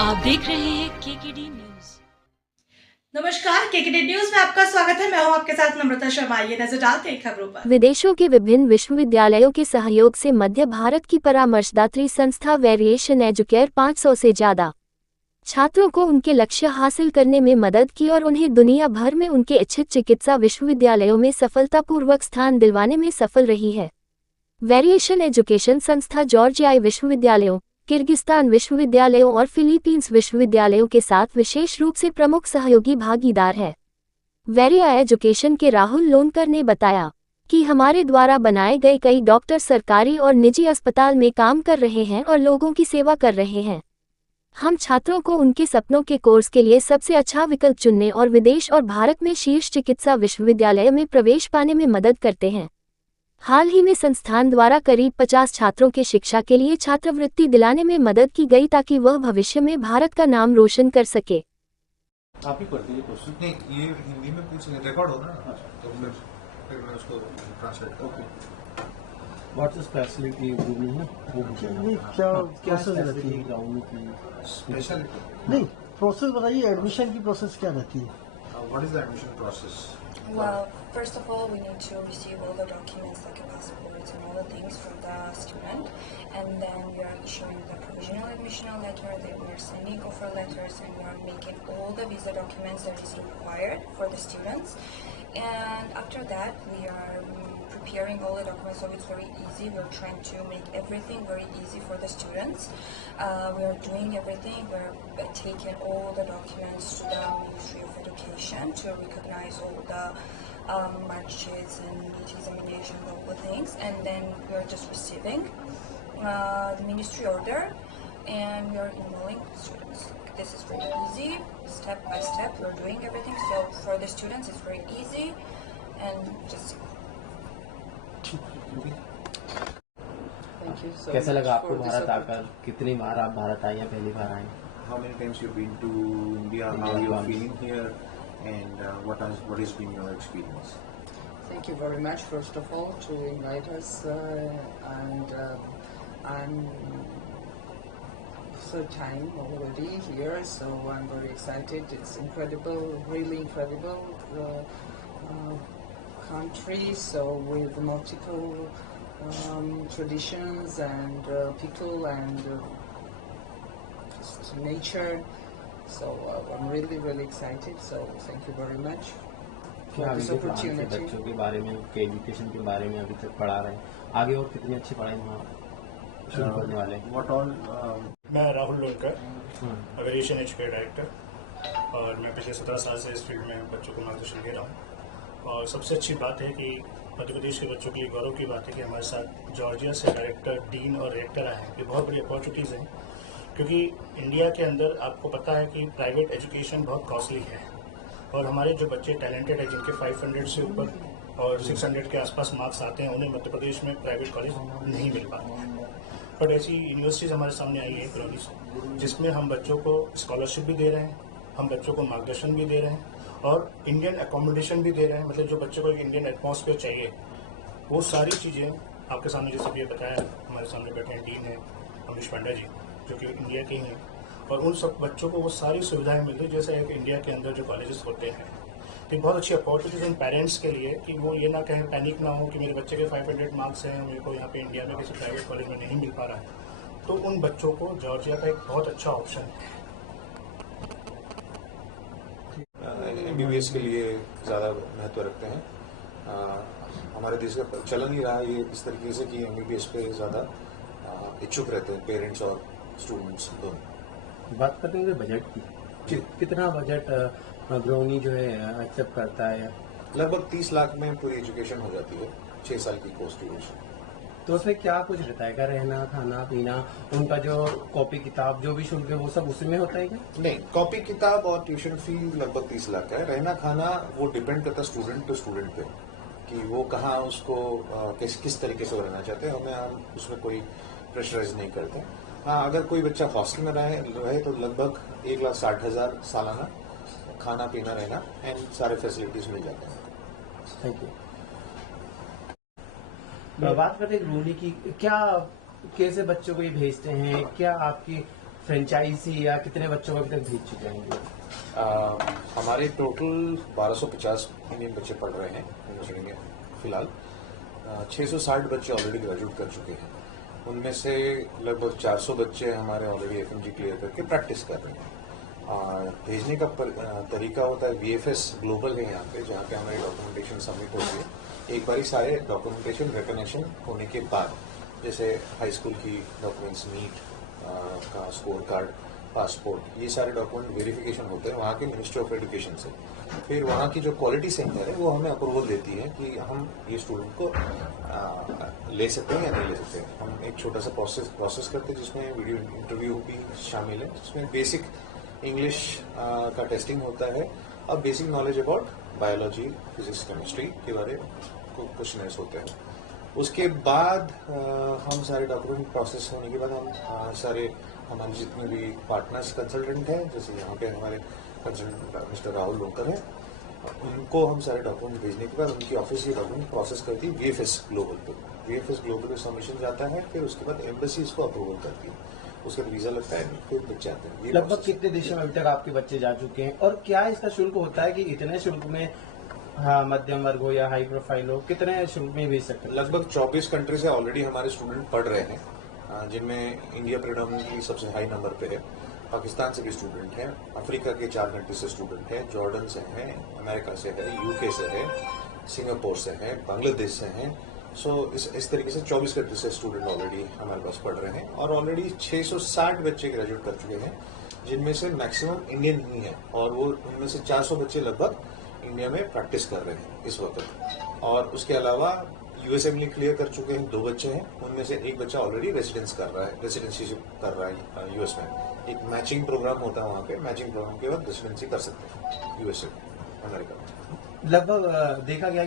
आप देख रहे हैं केकेडी न्यूज। नमस्कार, केकेडी न्यूज में आपका स्वागत है। मैं हूं आपके साथ नम्रता शर्मा। ये नजर डालते हैं खबरों पर। विदेशों के विभिन्न विश्वविद्यालयों के सहयोग से मध्य भारत की परामर्शदात्री संस्था वेरिएशन एजुकेयर 500 से ज्यादा छात्रों को उनके लक्ष्य हासिल करने में मदद की और उन्हें दुनिया भर में उनके इच्छित चिकित्सा विश्वविद्यालयों में सफलतापूर्वक स्थान दिलवाने में सफल रही है। वेरिएशन एजुकेशन संस्था जॉर्जियाई विश्वविद्यालयों, किर्गिस्तान विश्वविद्यालयों और फिलीपींस विश्वविद्यालयों के साथ विशेष रूप से प्रमुख सहयोगी भागीदार है। वेरिया एजुकेशन के राहुल लोनकर ने बताया कि हमारे द्वारा बनाए गए कई डॉक्टर सरकारी और निजी अस्पताल में काम कर रहे हैं और लोगों की सेवा कर रहे हैं। हम छात्रों को उनके सपनों के कोर्स के लिए सबसे अच्छा विकल्प चुनने और विदेश और भारत में शीर्ष चिकित्सा विश्वविद्यालय में प्रवेश पाने में मदद करते हैं। हाल ही में संस्थान द्वारा करीब 50 छात्रों के शिक्षा के लिए छात्रवृत्ति दिलाने में मदद की गई ताकि वह भविष्य में भारत का नाम रोशन कर सके। आप ही पढ़ दीजिए क्वेश्चन। नहीं, ये हिंदी में पूछ रहे, रिकॉर्ड हो ना, तो फिर मैं उसको ट्रांसलेट करूँ। व्हाट्स द स्पेशलिटी रूम है वो नहीं, क्या प्रोसेस रहती है ग्राउंड की स्पेशल नहीं प्रोसेस बताइए, एडमिशन की प्रोसेस क्या रहती है? What is the admission process? Well, first of all, we need to receive all the documents like a passport and all the things from the student, and then we are issuing the provisional admission letter, then we are sending offer letters, and we are making all the visa documents that is required for the students. And after that, we are preparing all the documents, so it's very easy. We are trying to make everything very easy for the students. We are doing everything. We are taking all the documents to the Ministry of Education to recognize all the mark sheets and NEET examination, all the things, and then we are just receiving the ministry order, and we are enrolling students. This is very easy, step by step. We are doing everything, so for the students it's very easy and just. Thank you so कैसा much लगा आपको for this Bharat opportunity. आकर? कितनी बार आप भारत आए या पहली बार आए? How many times you've been to India? How you are feeling here? And what has been your experience? Thank you very much, first of all, to invite us, and I'm third time already here, so I'm very excited. It's incredible, really incredible country, so with multiple traditions and people and nature. So I'm really, really excited. So thank you very much क्या for this अभी के plan से opportunity. बच्चों के बारे में, उनके education के बारे में अभी तक पढ़ा रहे हैं, आगे और कितनी अच्छी पढ़ाई वहाँ शुरू करने वाले हैं? What all? मैं Rahul Lonkar, variation educare director, और मैं पिछले 17 साल से इस फील्ड में बच्चों को मार्गदर्शन दे रहा हूँ। और सबसे अच्छी बात है कि मध्य प्रदेश के बच्चों के लिए गौरव की बात है कि हमारे साथ जॉर्जिया से डायरेक्टर, डीन और रेक्टर आए हैं। ये बहुत बड़ी अपॉर्चुनिटीज़ हैं, क्योंकि इंडिया के अंदर आपको पता है कि प्राइवेट एजुकेशन बहुत कॉस्टली है, और हमारे जो बच्चे टैलेंटेड हैं, जिनके 500 से ऊपर और 600 के आसपास मार्क्स आते हैं, उन्हें मध्य प्रदेश में प्राइवेट कॉलेज नहीं मिल पाते हैं। बट ऐसी यूनिवर्सिटीज़ हमारे सामने आई है करौली से, जिसमें हम बच्चों को स्कॉलरशिप भी दे रहे हैं, हम बच्चों को मार्गदर्शन भी दे रहे हैं और इंडियन एकोमोडेशन भी दे रहे हैं। मतलब जो बच्चों को एक इंडियन एटमॉस्फेयर चाहिए, वो सारी चीज़ें आपके सामने, जैसे भी बताया, हमारे सामने बैठे हैं डीन है अमरीश पांडा जी, जो कि इंडिया के ही हैं, और उन सब बच्चों को वो सारी सुविधाएं मिलती हैं जैसे एक इंडिया के अंदर जो कॉलेजेस होते हैं। तो बहुत अच्छी अपॉर्चुनिटीज उन पेरेंट्स के लिए कि वो ये ना कहें, पैनिक ना हो कि मेरे बच्चे के 500 मार्क्स हैं, मेरे को यहाँ पे इंडिया में किसी प्राइवेट कॉलेज में नहीं मिल पा रहा है। तो उन बच्चों को जॉर्जिया का एक बहुत अच्छा ऑप्शन है। MBBS के लिए ज़्यादा महत्व रखते हैं। हमारे देश का चलन ही रहा ये इस तरीके से कि MBBS पे ज़्यादा इच्छुक रहते हैं पेरेंट्स और स्टूडेंट्स दोनों। बात करते हैं बजट की, कितना बजट ग्रोनी जो है एक्सेप्ट करता है? लगभग 30 लाख में पूरी एजुकेशन हो जाती है, 6 साल की कोर्स ड्यूरेशन। तो उसमें क्या कुछ रहता है? क्या रहना, खाना पीना, उनका जो कॉपी किताब जो भी शुल्क है वो सब उसी में होता है क्या? नहीं, कॉपी किताब और ट्यूशन फी लगभग 30 लाख का है। रहना खाना वो डिपेंड करता है स्टूडेंट टू स्टूडेंट पे कि वो कहाँ उसको किस तरीके से रहना चाहते हैं। हम उसमें कोई प्रेशराइज नहीं करते। हाँ, अगर कोई बच्चा हॉस्टल में रहे तो लगभग 1,60,000 सालाना खाना पीना रहना एंड सारे फैसिलिटीज मिल जाते हैं। Thank you. बात करते हैं रोनी की, क्या कैसे बच्चों को ये भेजते हैं? क्या आपकी फ्रेंचाइजी या कितने बच्चों को अभी तक भेज चुके हैं? हमारे टोटल 1250 इंडियन बच्चे पढ़ रहे हैं इंग्लिश मीडियम में फिलहाल। 660 बच्चे ऑलरेडी ग्रेजुएट कर चुके हैं। उनमें से लगभग 400 बच्चे हमारे ऑलरेडी एफएमजी क्लियर करके प्रैक्टिस कर रहे हैं। और भेजने का तरीका होता है वीएफएस ग्लोबल है यहाँ पे, जहाँ पे हमारी डॉक्यूमेंटेशन सबमिट होती है। एक बारी सारे डॉक्यूमेंटेशन रिकॉग्निशन होने के बाद, जैसे हाई स्कूल की डॉक्यूमेंट्स, नीट का स्कोर कार्ड, पासपोर्ट, ये सारे डॉक्यूमेंट वेरिफिकेशन होते हैं वहाँ के मिनिस्ट्री ऑफ एजुकेशन से। फिर वहाँ की जो क्वालिटी सेंटर है वो हमें अप्रूवल देती है कि हम ये स्टूडेंट को ले सकते हैं या नहीं ले सकते। हम एक छोटा सा प्रोसेस करते हैं जिसमें वीडियो इंटरव्यू भी शामिल है, जिसमें बेसिक इंग्लिश का टेस्टिंग होता है और basic knowledge about biology, physics, chemistry के बारे में क्वेश्चनर्स होते हैं। उसके बाद हम सारे डॉक्यूमेंट प्रोसेस होने के बाद हम सारे हमारे जितने भी पार्टनर्स कंसल्टेंट हैं, जैसे यहाँ पे हमारे कंसल्टेंट मिस्टर राहुल लोकर हैं, उनको हम सारे डॉक्यूमेंट भेजने के बाद उनकी ऑफिस ये डॉक्यूमेंट प्रोसेस करती है वीएफएस ग्लोबल पे। वीएफएस ग्लोबल पे सबमिशन जाता है, फिर उसके बाद एम्बेसी इसको अप्रूवल करती है, उसके बाद वीजा लगता है, फिर बच्चे आते हैं। लगभग कितने देशों में अभी तक आपके बच्चे जा चुके हैं और क्या इसका शुल्क होता है कि इतने शुल्क में मध्यम वर्ग हो या हाई प्रोफाइल हो, कितने शुल्क में भेज सकते हैं? लगभग 24 कंट्री से ऑलरेडी हमारे स्टूडेंट पढ़ रहे हैं, जिनमें इंडिया प्रेडोमिनेटली सबसे हाई नंबर पे है। पाकिस्तान से भी स्टूडेंट हैं, अफ्रीका के 4 कंट्री से स्टूडेंट हैं, जॉर्डन से हैं, अमेरिका से है, यूके से है, सिंगापुर से है, बांग्लादेश से हैं। सो इस तरीके से 24 कंट्री से स्टूडेंट ऑलरेडी हमारे पास पढ़ रहे हैं और ऑलरेडी 660 बच्चे ग्रेजुएट कर चुके हैं, जिनमें से मैक्सिमम इंडियन ही है और वो उनमें से 400 बच्चे लगभग इंडिया में प्रैक्टिस कर रहे हैं इस वक्त। और उसके अलावा यूएसएमएल क्लियर कर चुके हैं 2 बच्चे हैं, उनमें से एक बच्चा ऑलरेडी रेसिडेंसीशिप कर रहा है यूएस में। एक मैचिंग प्रोग्राम होता है वहाँ पे, मैचिंग प्रोग्राम के बाद रेसिडेंसी कर सकते हैं यूएसए, अमेरिका में। लगभग देखा गया